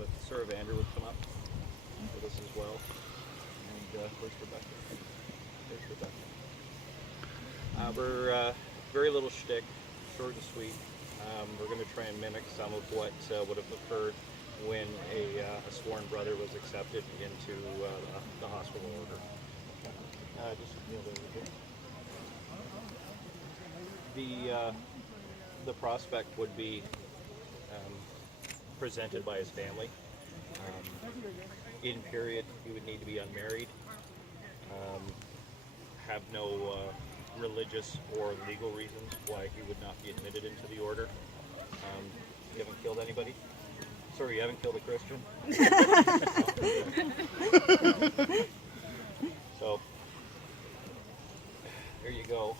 if Sir Evander would come up with us as well. And where's Rebecca? There's Rebecca. We're very little shtick, short and sweet. We're going to try and mimic some of what would have occurred when a sworn brother was accepted into the hospital order. Just kneel over here. The prospect would be presented by his family. In period, he would need to be unmarried, have no religious or legal reasons why he would not be admitted into the order. You haven't killed anybody? Sorry, you haven't killed a Christian? So, there you go.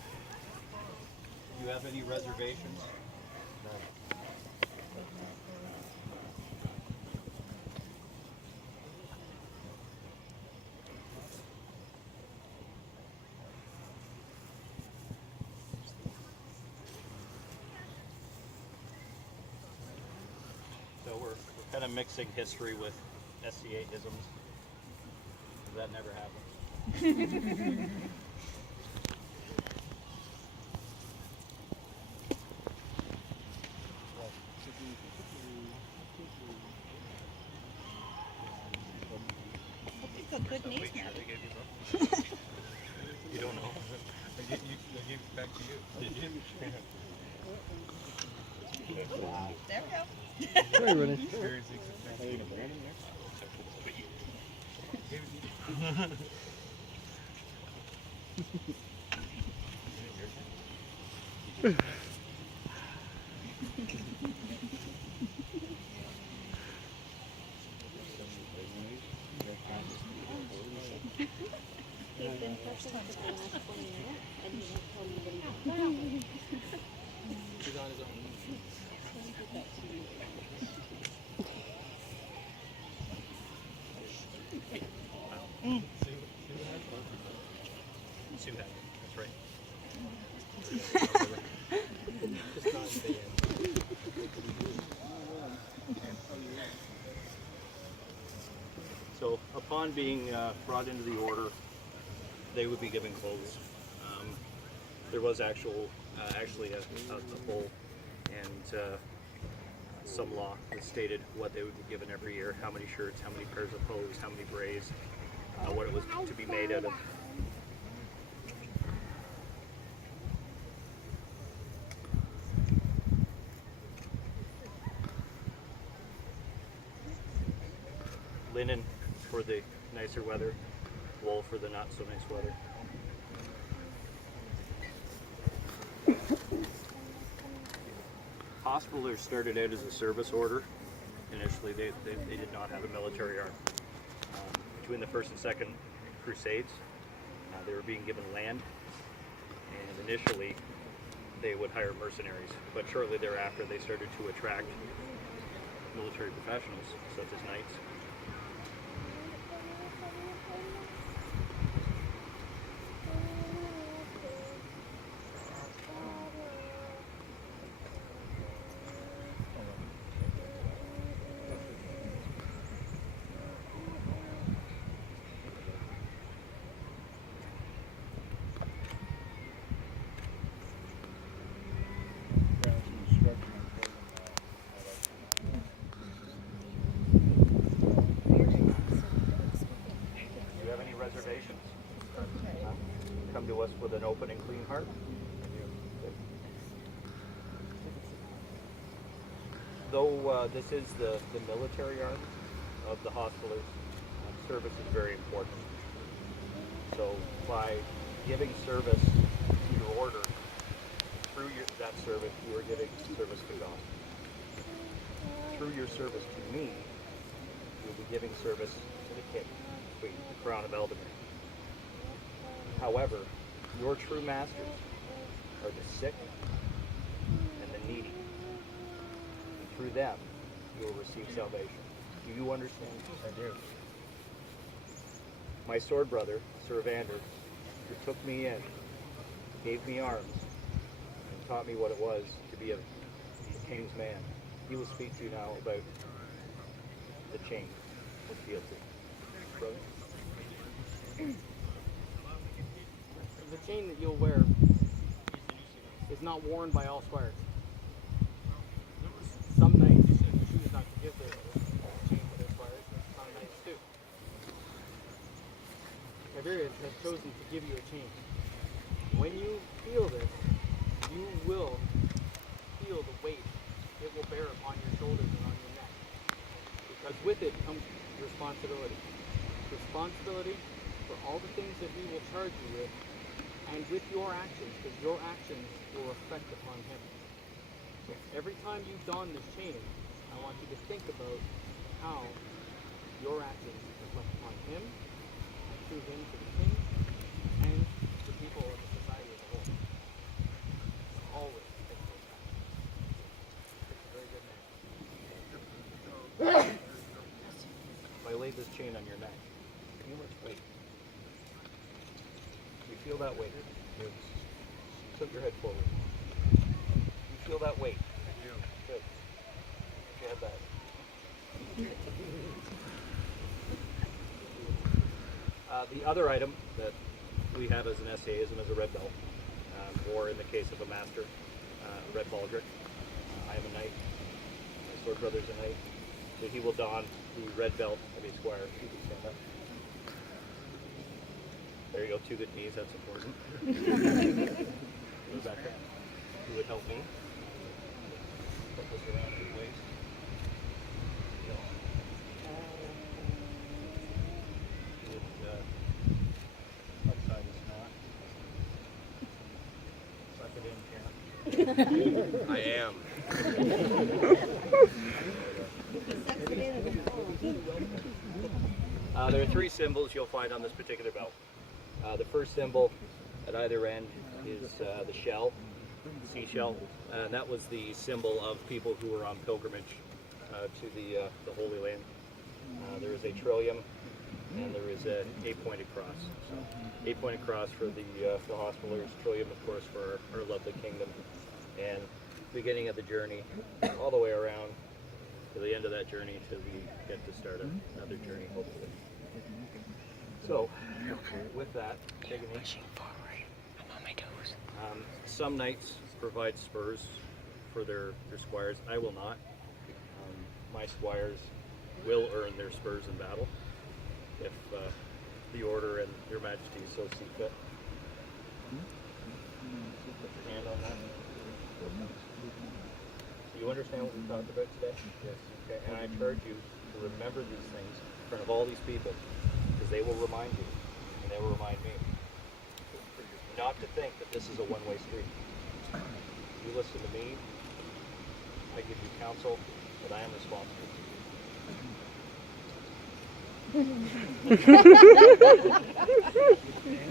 Do you have any reservations? No. So we're kind of mixing history with SCA-isms. That never happened. Good news now. You don't know. I gave it back to you. Did you? There we go. Hey, Renee. See that? That's right. So upon being brought into the order, they would be given clothes. There was actually a bull and some law that stated what they would be given every year, how many shirts, how many pairs of hose, how many brays, what it was to be made out of. Linen for the nicer weather, wool for the not so nice weather. Hospitallers started out as a service order. Initially, they did not have a military arm. Between the First and Second Crusades, they were being given land, and initially they would hire mercenaries. But shortly thereafter, they started to attract military professionals, such as knights. Reservations. Come to us with an open and clean heart. Though this is the military arm of the Hospitallers, service is very important. So by giving service to your order, through that service, you are giving service to God. Through your service to me, you'll be giving service to the King, the crown of Elderman. However, your true masters are the sick and the needy. And through them, you will receive salvation. Do you understand? I do. My sword brother, Sir Evander, who took me in, gave me arms, and taught me what it was to be a king's man. He will speak to you now about the chain with fealty. Brother? The chain that you'll wear is not worn by all squires. Some knights choose not to give their chain to their squires, and some knights do. Tiberius has chosen to give you a chain. When you feel this, you will feel the weight it will bear upon your shoulders and on your neck. Because with it comes responsibility. Responsibility for all the things that he will charge you with, and with your actions, because your actions will affect upon him. So every time you don this chain, I want you to think about how your actions reflect upon him, and through him to the king, and the people of the society as a whole. Always think about that. It's a very good man. If I laid this chain on your neck, feel its weight. You feel that weight? Tilt your head forward. You feel that weight? I do. Good. Put your head back. The other item that we have as an SAism is a red belt, or in the case of a master, red baldric. I am a knight. My sword brother's a knight. So he will don the red belt of a squire. You can stand up. There you go, 2 good knees, that's important. Rebecca, you would help me. Put this around your waist. You would outside this knot. Suck it in, champ. I am. There are 3 symbols you'll find on this particular belt. The first symbol at either end is the shell, seashell, and that was the symbol of people who were on pilgrimage to the Holy Land. There is a trillium, and there is an 8-pointed cross. So, 8-pointed cross for the Hospitallers, trillium, of course, for our lovely kingdom, and beginning of the journey all the way around to the end of that journey till we get to start another journey, hopefully. So, with that, take a knee. I'm on my toes. Some knights provide spurs for their squires. I will not. My squires will earn their spurs in battle if the order and your majesty so see fit. Put your hand on that. Do you understand what we talked about today? Yes. Okay, and I charge you to remember these things in front of all these people, because they will remind you, and they will remind me. Not to think that this is a one-way street. You listen to me, I give you counsel, but I am responsible.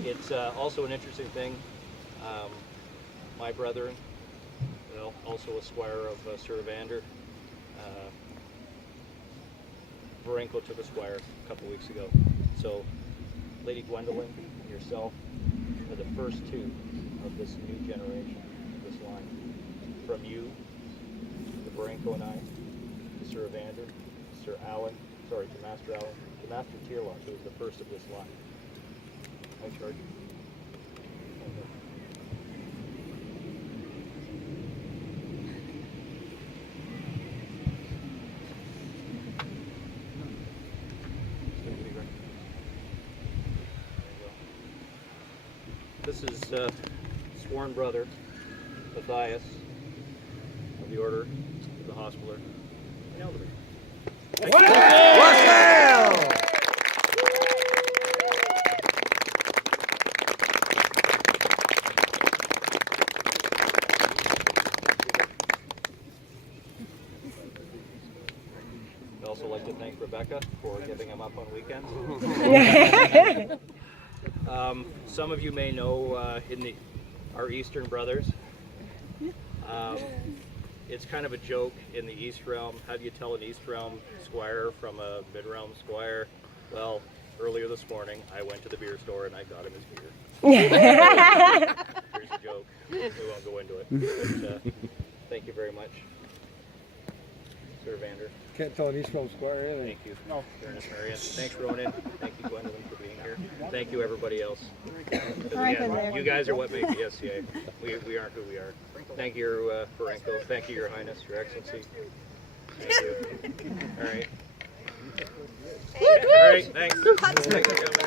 It's also an interesting thing. My brethren, also a squire of Sir Evander, Varenko took a squire a couple weeks ago. So Lady Gwendolyn and yourself are the first 2 of this new generation, this line. From you, to Varenko and I, to Sir Evander, to Master Allen, to Master Tierlock, who is the first of this line. I charge you. This is sworn brother Matthias of the Order of the Hospitaller. I'd also like to thank Rebecca for giving him up on weekends. Some of you may know our Eastern brothers. It's kind of a joke in the East Realm. How do you tell an East Realm squire from a Mid-Realm squire? Well, earlier this morning, I went to the beer store and I got him his beer. Here's a joke. We won't go into it. But, thank you very much. Sir Vander. Can't tell he's from Squiring. Thank you. No. Thanks, Ronan. Thank you, Gwendolyn, for being here. Thank you, everybody else. Again, you guys are what make the SCA. We aren't who we are. Thank you, Ferenco. Thank you, Your Highness, Your Excellency. Thank you. All right. All right, thanks. Thanks for coming.